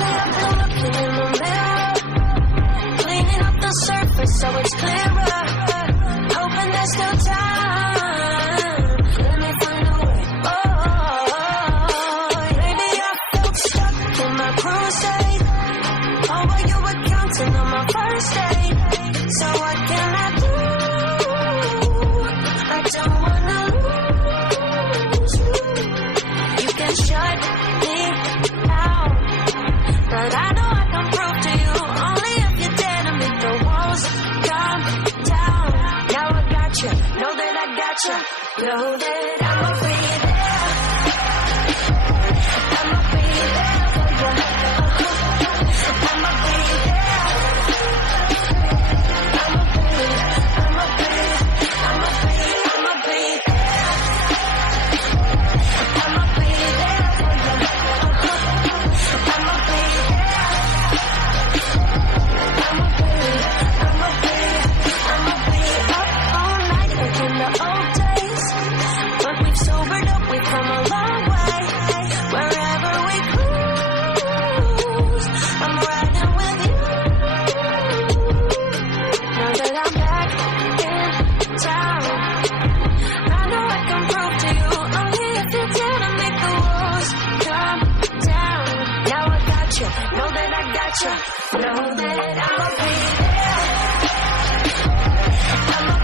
Lately I've been looking in the mirror, cleaning up the surface so it's clearer. Hoping there's still time. Let me find a way. Oh, maybe I felt stuck in my crusade. Oh, but you were counting on my first date. So what can I do? I don't wanna lose you. You can shut me out, but I know I can prove to you only if you dare to make the walls come down. Now I got you, know that I got you, know that I'ma be there. I'ma be there for you. I'ma be there. I'ma be there for you. I'ma be there. I'ma be up all night like in the old days. But we've sobered up, we've come a long way. Wherever we cruise, I'm riding with you. Now that I'm back in town, I know I can prove to you only if you dare to make the walls come down. Now I got you, know that I got you, know that I'ma be there. I'ma